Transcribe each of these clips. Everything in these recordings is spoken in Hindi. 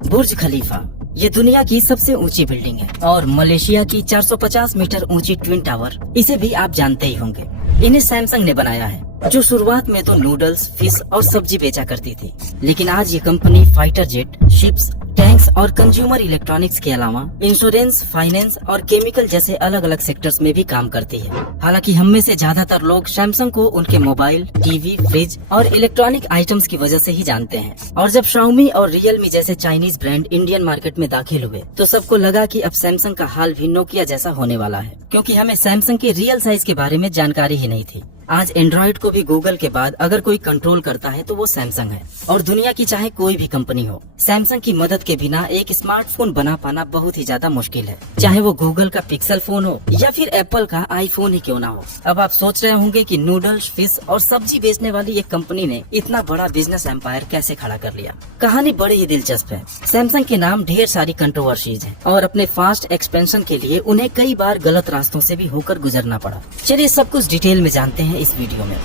बुर्ज खलीफा ये दुनिया की सबसे ऊंची बिल्डिंग है और मलेशिया की 450 मीटर ऊंची ट्विन टावर, इसे भी आप जानते ही होंगे। इन्हें सैमसंग ने बनाया है, जो शुरुआत में तो नूडल्स, फिश और सब्जी बेचा करती थी, लेकिन आज ये company fighter jet, ships, tanks और कंज्यूमर इलेक्ट्रॉनिक्स के अलावा इंश्योरेंस, फाइनेंस और केमिकल जैसे अलग अलग सेक्टर्स में भी काम करती है। हालांकि हम में से ज्यादातर लोग सैमसंग को उनके मोबाइल, टीवी, फ्रिज और इलेक्ट्रॉनिक आइटम्स की वजह से ही जानते हैं। और जब शाओमी और रियलमी जैसे चाइनीज ब्रांड इंडियन मार्केट में दाखिल हुए तो सबको लगा कि अब सैमसंग का हाल भी नोकिया जैसा होने वाला है, क्योंकि हमें सैमसंग के रियल साइज के बारे में जानकारी ही नहीं थी। आज एंड्रॉइड को भी गूगल के बाद अगर कोई कंट्रोल करता है तो वो सैमसंग है, और दुनिया की चाहे कोई भी कंपनी हो, सैमसंग की मदद के बिना एक स्मार्टफोन बना पाना बहुत ही ज्यादा मुश्किल है, चाहे वो गूगल का पिक्सल फोन हो या फिर एप्पल का आईफोन ही क्यों ना हो। अब आप सोच रहे होंगे कि नूडल्स, फिश और सब्जी बेचने वाली एक कंपनी ने इतना बड़ा बिजनेस एम्पायर कैसे खड़ा कर लिया। कहानी बड़ी ही दिलचस्प है। सैमसंग के नाम ढेर सारी कंट्रोवर्सीज है और अपने फास्ट एक्सपेंशन के लिए उन्हें कई बार गलत रास्तों से भी होकर गुजरना पड़ा। चलिए सब कुछ डिटेल में जानते हैं इस वीडियो में।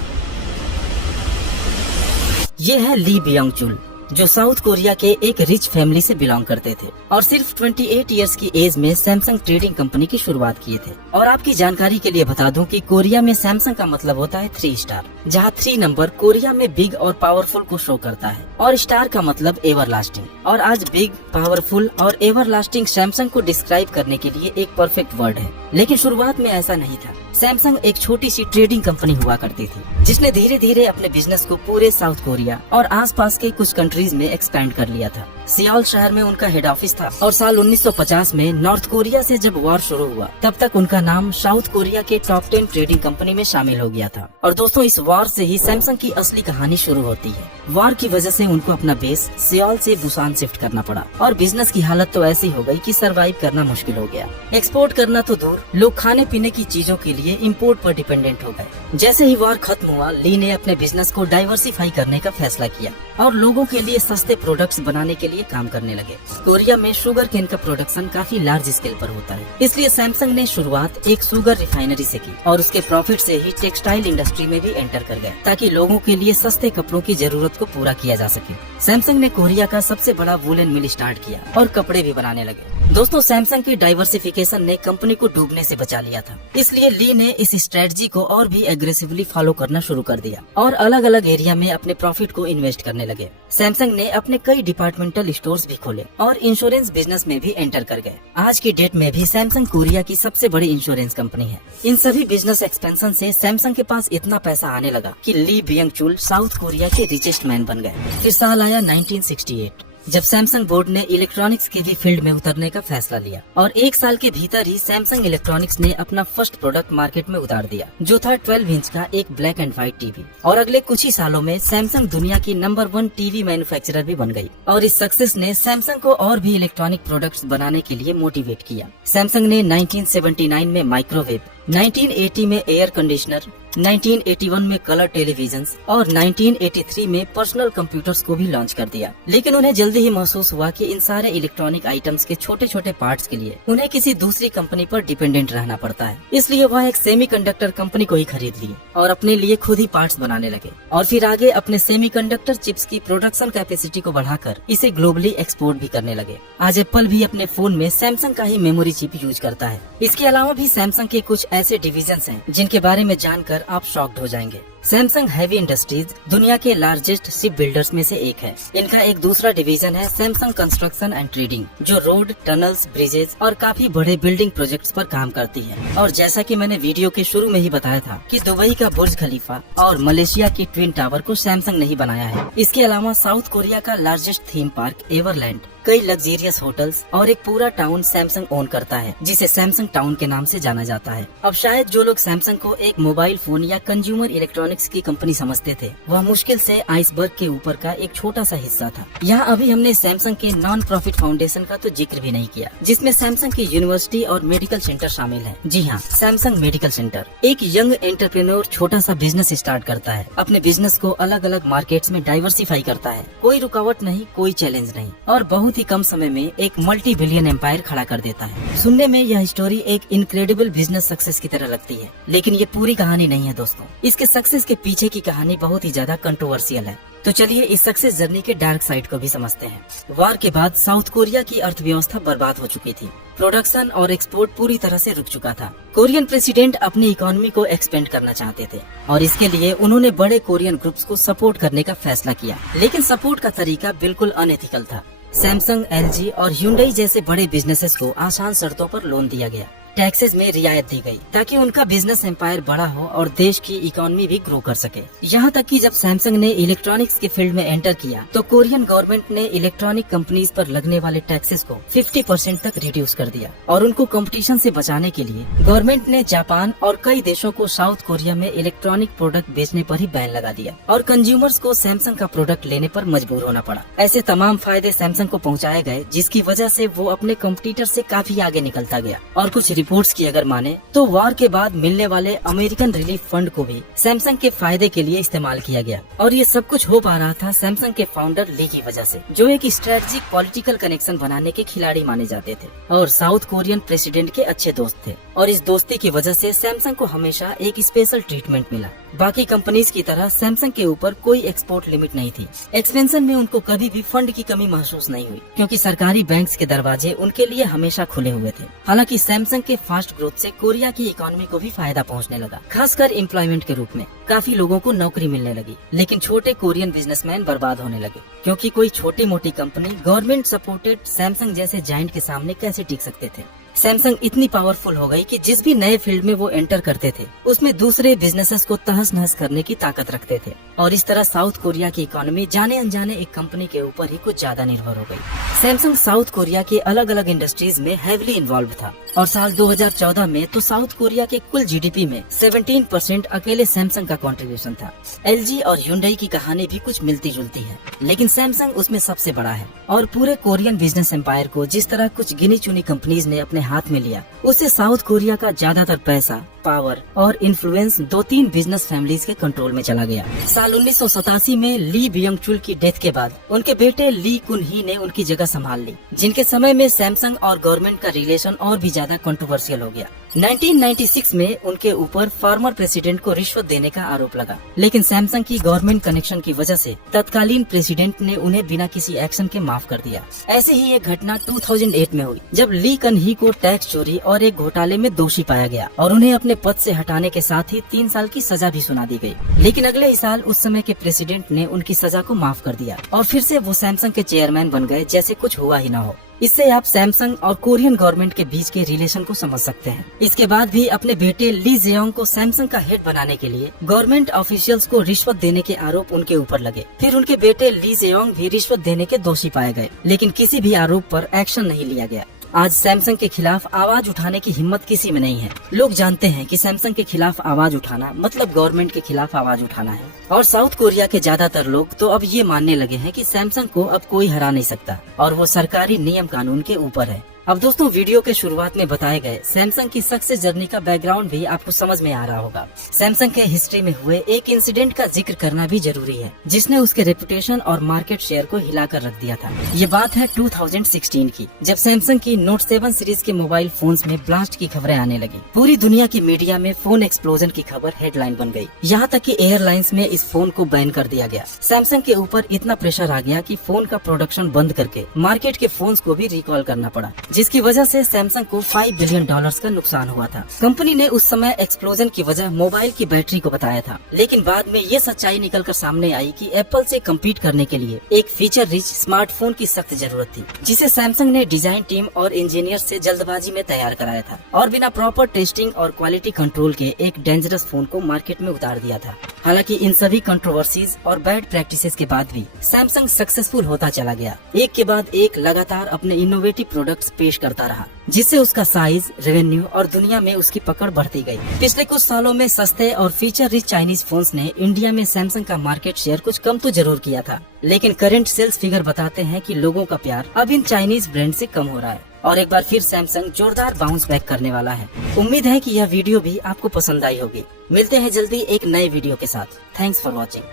ये है ली बियोंग चुल, जो साउथ कोरिया के एक रिच फैमिली से बिलोंग करते थे और सिर्फ 28 इयर्स की एज में सैमसंग ट्रेडिंग कंपनी की शुरुआत किए थे। और आपकी जानकारी के लिए बता दूं कि कोरिया में सैमसंग का मतलब होता है 3 स्टार, जहां 3 नंबर कोरिया में बिग और पावरफुल को शो करता है और स्टार का मतलब एवरलास्टिंग। और आज बिग, पावरफुल और एवरलास्टिंग सैमसंग को डिस्क्राइब करने के लिए एक परफेक्ट वर्ड है, लेकिन शुरुआत में ऐसा नहीं था। सैमसंग एक छोटी सी ट्रेडिंग कंपनी हुआ करती थी, जिसने धीरे धीरे अपने बिजनेस को पूरे साउथ कोरिया और आसपास के कुछ कंट्रीज में एक्सपैंड कर लिया था। सियोल शहर में उनका हेड ऑफिस था और साल 1950 में नॉर्थ कोरिया से जब वॉर शुरू हुआ तब तक उनका नाम साउथ कोरिया के टॉप 10 ट्रेडिंग कंपनी में शामिल हो गया था। और दोस्तों, इस वॉर से ही सैमसंग की असली कहानी शुरू होती है। वॉर की वजह से उनको अपना बेस सियोल से बुसान शिफ्ट करना पड़ा और बिजनेस की हालत तो ऐसी हो गई कि सरवाइव करना मुश्किल हो गया। एक्सपोर्ट करना तो दूर, लोग खाने पीने की चीजों के लिए इम्पोर्ट पर डिपेंडेंट हो गए। जैसे ही वॉर खत्म हुआ, ली ने अपने बिजनेस को डाइवर्सिफाई करने का फैसला किया और लोगों के लिए सस्ते प्रोडक्ट्स बनाने के लिए काम करने लगे। कोरिया में शुगर केन का प्रोडक्शन काफी लार्ज स्केल पर होता है, इसलिए सैमसंग ने शुरुआत एक शुगर रिफाइनरी से की और उसके प्रॉफिट से ही टेक्सटाइल इंडस्ट्री में भी एंटर कर गए, ताकि लोगों के लिए सस्ते कपड़ों की जरूरत को पूरा किया जा सके। सैमसंग ने कोरिया का सबसे बड़ा वूलन मिल स्टार्ट किया और कपड़े भी बनाने लगे। दोस्तों, सैमसंग की डाइवर्सिफिकेशन ने कंपनी को डूबने से बचा लिया था, इसलिए ली ने इस स्ट्रेटजी को और भी एग्रेसिवली फॉलो करना शुरू कर दिया और अलग अलग एरिया में अपने प्रॉफिट को इन्वेस्ट करने लगे। सैमसंग ने अपने कई डिपार्टमेंटल स्टोर्स भी खोले और इंश्योरेंस बिजनेस में भी एंटर कर गए। आज की डेट में भी सैमसंग कोरिया की सबसे बड़ी इंश्योरेंस कंपनी है। इन सभी बिजनेस एक्सपेंशन से सैमसंग के पास इतना पैसा आने लगा कि ली बियोंग चुल साउथ कोरिया के रिचेस्ट मैन बन गए। फिर साल आया 1968, जब सैमसंग बोर्ड ने इलेक्ट्रॉनिक्स की भी फील्ड में उतरने का फैसला लिया और 1 साल के भीतर ही सैमसंग इलेक्ट्रॉनिक्स ने अपना फर्स्ट प्रोडक्ट मार्केट में उतार दिया, जो था 12 इंच का एक ब्लैक एंड व्हाइट टीवी। और अगले कुछ ही सालों में सैमसंग दुनिया की नंबर 1 टीवी मैन्युफैक्चरर भी बन गई और इस सक्सेस ने सैमसंग को और भी इलेक्ट्रॉनिक प्रोडक्ट्स बनाने के लिए मोटिवेट किया। सैमसंग ने 1979 में माइक्रोवेव, 1980 में एयर कंडीशनर, 1981 में कलर टेलीविजन्स और 1983 में पर्सनल कंप्यूटर्स को भी लॉन्च कर दिया। लेकिन उन्हें जल्दी ही महसूस हुआ कि इन सारे इलेक्ट्रॉनिक आइटम्स के छोटे छोटे पार्ट्स के लिए उन्हें किसी दूसरी कंपनी पर डिपेंडेंट रहना पड़ता है। इसलिए वह एक सेमीकंडक्टर कंपनी को ही खरीद ली और अपने लिए खुद ही पार्ट्स बनाने लगे और फिर आगे अपने सेमीकंडक्टर चिप्स की प्रोडक्शन कैपेसिटी को बढ़ाकर इसे ग्लोबली एक्सपोर्ट भी करने लगे। आज एप्पल भी अपने फोन में सैमसंग का ही मेमोरी चिप यूज करता है। इसके अलावा भी सैमसंग के कुछ ऐसे डिविजन्स हैं जिनके बारे में जानकर आप शॉक्ड हो जाएंगे। सैमसंग हैवी इंडस्ट्रीज दुनिया के लार्जेस्ट शिप बिल्डर्स में से एक है। इनका एक दूसरा डिवीजन है सैमसंग कंस्ट्रक्शन एंड ट्रेडिंग, जो रोड, टनल्स, ब्रिजेस और काफी बड़े बिल्डिंग प्रोजेक्ट्स पर काम करती है। और जैसा कि मैंने वीडियो के शुरू में ही बताया था कि दुबई का बुर्ज खलीफा और मलेशिया की ट्विन टावर को सैमसंग ने ही बनाया है। इसके अलावा साउथ कोरिया का लार्जेस्ट थीम पार्क एवरलैंड, कई लग्जेरियस होटल्स और एक पूरा टाउन सैमसंग ओन करता है, जिसे सैमसंग टाउन के नाम से जाना जाता है। अब शायद जो लोग सैमसंग को एक मोबाइल फोन या कंज्यूमर इलेक्ट्रॉनिक्स की कंपनी समझते थे, वह मुश्किल से आइसबर्ग के ऊपर का एक छोटा सा हिस्सा था। यहाँ अभी हमने सैमसंग के नॉन प्रॉफिट फाउंडेशन का तो जिक्र भी नहीं किया, जिसमें सैमसंग की यूनिवर्सिटी और मेडिकल सेंटर शामिल है। जी हाँ, सैमसंग मेडिकल सेंटर। एक यंग एंटरप्रेन्योर छोटा सा बिजनेस स्टार्ट करता है, अपने बिजनेस को अलग अलग मार्केट्स में डाइवर्सिफाई करता है। कोई रुकावट नहीं, कोई चैलेंज नहीं और बहुत ही कम समय में एक मल्टी बिलियन एम्पायर खड़ा कर देता है। सुनने में यह स्टोरी एक इनक्रेडिबल बिजनेस सक्सेस की तरह लगती है, लेकिन ये पूरी कहानी नहीं है दोस्तों। इसके सक्सेस के पीछे की कहानी बहुत ही ज्यादा कंट्रोवर्शियल है। तो चलिए इस सक्सेस जर्नी के डार्क साइड को भी समझते हैं। वार के बाद साउथ कोरिया की अर्थव्यवस्था बर्बाद हो चुकी थी। प्रोडक्शन और एक्सपोर्ट पूरी तरह से रुक चुका था। कोरियन प्रेसिडेंट अपनी इकोनॉमी को एक्सपेंड करना चाहते थे और इसके लिए उन्होंने बड़े कोरियन ग्रुप्स को सपोर्ट करने का फैसला किया, लेकिन सपोर्ट का तरीका बिल्कुल अनएथिकल था। सैमसंग, एलजी और ह्यूंडई जैसे बड़े बिजनेसेस को आसान शर्तों पर लोन दिया गया, टैक्सेस में रियायत दी गई ताकि उनका बिजनेस एम्पायर बड़ा हो और देश की इकोनॉमी भी ग्रो कर सके। यहाँ तक कि जब सैमसंग ने इलेक्ट्रॉनिक्स के फील्ड में एंटर किया तो कोरियन गवर्नमेंट ने इलेक्ट्रॉनिक कंपनीज पर लगने वाले टैक्सेस को 50% तक रिड्यूस कर दिया और उनको कंपटीशन से बचाने के लिए गवर्नमेंट ने जापान और कई देशों को साउथ कोरिया में इलेक्ट्रॉनिक प्रोडक्ट बेचने पर ही बैन लगा दिया और कंज्यूमर्स को सैमसंग का प्रोडक्ट लेने पर मजबूर होना पड़ा। ऐसे तमाम फायदे सैमसंग को पहुँचाए गए जिसकी वजह से वो अपने कॉम्पिटिटर से काफी आगे निकलता गया। और कुछ रिपोर्ट्स की अगर माने तो वार के बाद मिलने वाले अमेरिकन रिलीफ फंड को भी सैमसंग के फायदे के लिए इस्तेमाल किया गया और ये सब कुछ हो पा रहा था सैमसंग के फाउंडर ली की वजह से, जो एक स्ट्रेटेजिक पॉलिटिकल कनेक्शन बनाने के खिलाड़ी माने जाते थे और साउथ कोरियन प्रेसिडेंट के अच्छे दोस्त थे। और इस दोस्ती की वजह से सैमसंग को हमेशा एक स्पेशल ट्रीटमेंट मिला। बाकी कंपनीज की तरह सैमसंग के ऊपर कोई एक्सपोर्ट लिमिट नहीं थी। एक्सपेंशन में उनको कभी भी फंड की कमी महसूस नहीं हुई क्योंकि सरकारी बैंक्स के दरवाजे उनके लिए हमेशा खुले हुए थे। हालांकि सैमसंग के फास्ट ग्रोथ से कोरिया की इकोनॉमी को भी फायदा पहुंचने लगा, खासकर एम्प्लॉयमेंट के रूप में। काफी लोगों को नौकरी मिलने लगी, लेकिन छोटे कोरियन बिजनेसमैन बर्बाद होने लगे क्योंकि कोई छोटी मोटी कंपनी गवर्नमेंट सपोर्टेड सैमसंग जैसे जायंट के सामने कैसे टिक सकते थे। सैमसंग इतनी पावरफुल हो गई कि जिस भी नए फील्ड में वो एंटर करते थे उसमें दूसरे बिजनेसेस को तहस नहस करने की ताकत रखते थे और इस तरह साउथ कोरिया की इकोनॉमी जाने अनजाने एक कंपनी के ऊपर ही कुछ ज्यादा निर्भर हो गई। सैमसंग साउथ कोरिया के अलग अलग इंडस्ट्रीज में हेवीली इन्वॉल्व था और साल 2014 में तो साउथ कोरिया के कुल जीडीपी में 17% अकेले सैमसंग का कंट्रीब्यूशन था। एलजी और ह्यूंडई की कहानी भी कुछ मिलती जुलती है, लेकिन सैमसंग उसमें सबसे बड़ा है और पूरे कोरियन बिजनेस एम्पायर को जिस तरह कुछ गिनी चुनी कंपनीज ने अपने हाथ में लिया, उससे साउथ कोरिया का ज्यादातर पैसा, पावर और इन्फ्लुएंस 2-3 बिजनेस फैमिलीज के कंट्रोल में चला गया। साल 1987 में ली बियोंग चुल की डेथ के बाद उनके बेटे ली कुन ही ने उनकी जगह संभाल ली, जिनके समय में सैमसंग और गवर्नमेंट का रिलेशन और भी ज्यादा कंट्रोवर्शियल हो गया। 1996 में उनके ऊपर फॉर्मर प्रेसिडेंट को रिश्वत देने का आरोप लगा, लेकिन सैमसंग की गवर्नमेंट कनेक्शन की वजह से तत्कालीन प्रेसिडेंट ने उन्हें बिना किसी एक्शन के माफ कर दिया। ऐसे ही एक घटना 2008 में हुई जब ली कन ही को टैक्स चोरी और एक घोटाले में दोषी पाया गया और उन्हें अपने पद से हटाने के साथ ही 3 साल की सजा भी सुना दी गई। लेकिन अगले ही साल उस समय के प्रेसिडेंट ने उनकी सजा को माफ कर दिया और फिर से वो सैमसंग के चेयरमैन बन गए जैसे कुछ हुआ ही न हो। इससे आप सैमसंग और कोरियन गवर्नमेंट के बीच के रिलेशन को समझ सकते हैं। इसके बाद भी अपने बेटे ली जेयोंग को सैमसंग का हेड बनाने के लिए गवर्नमेंट ऑफिशियल्स को रिश्वत देने के आरोप उनके ऊपर लगे। फिर उनके बेटे ली जेयोंग भी रिश्वत देने के दोषी पाए गए, लेकिन किसी भी आरोप पर एक्शन नहीं लिया गया। आज सैमसंग के खिलाफ आवाज उठाने की हिम्मत किसी में नहीं है। लोग जानते हैं कि सैमसंग के खिलाफ आवाज उठाना मतलब गवर्नमेंट के खिलाफ आवाज उठाना है और साउथ कोरिया के ज्यादातर लोग तो अब ये मानने लगे हैं कि सैमसंग को अब कोई हरा नहीं सकता और वो सरकारी नियम कानून के ऊपर है। अब दोस्तों, वीडियो के शुरुआत में बताए गए सैमसंग की सक्सेस जर्नी का बैकग्राउंड भी आपको समझ में आ रहा होगा। सैमसंग के हिस्ट्री में हुए एक इंसिडेंट का जिक्र करना भी जरूरी है जिसने उसके रेपुटेशन और मार्केट शेयर को हिलाकर रख दिया था। ये बात है 2016 की, जब सैमसंग की नोट 7 सीरीज के मोबाइल फोन्स में ब्लास्ट की खबरें आने लगी। पूरी दुनिया की मीडिया में फोन एक्सप्लोजन की खबर हेडलाइन बन गई। यहाँ तक कि एयरलाइंस में इस फोन को बैन कर दिया गया। सैमसंग के ऊपर इतना प्रेशर आ गया कि फोन का प्रोडक्शन बंद करके मार्केट के फोन्स को भी रिकॉल करना पड़ा, जिसकी वजह से सैमसंग को $5 बिलियन का नुकसान हुआ था। कंपनी ने उस समय एक्सप्लोजन की वजह मोबाइल की बैटरी को बताया था, लेकिन बाद में ये सच्चाई निकलकर सामने आई कि एप्पल से कम्पीट करने के लिए एक फीचर रिच स्मार्टफोन की सख्त जरूरत थी, जिसे सैमसंग ने डिजाइन टीम और इंजीनियर से जल्दबाजी में तैयार कराया था और बिना प्रॉपर टेस्टिंग और क्वालिटी कंट्रोल के एक डेंजरस फोन को मार्केट में उतार दिया था। हालांकि इन सभी कंट्रोवर्सीज और बैड प्रैक्टिसेस के बाद भी सैमसंग सक्सेसफुल होता चला गया। एक के बाद एक लगातार अपने इनोवेटिव प्रोडक्ट्स पेश करता रहा, जिससे उसका साइज, रेवेन्यू और दुनिया में उसकी पकड़ बढ़ती गई। पिछले कुछ सालों में सस्ते और फीचर रिच चाइनीज फोन्स ने इंडिया में सैमसंग का मार्केट शेयर कुछ कम तो जरूर किया था, लेकिन करंट सेल्स फिगर बताते हैं कि लोगों का प्यार अब इन चाइनीज ब्रांड से कम हो रहा है और एक बार फिर सैमसंग जोरदार बाउंस बैक करने वाला है। उम्मीद है कि यह वीडियो भी आपको पसंद आई होगी। मिलते हैं जल्दी एक नए वीडियो के साथ। Thanks for watching.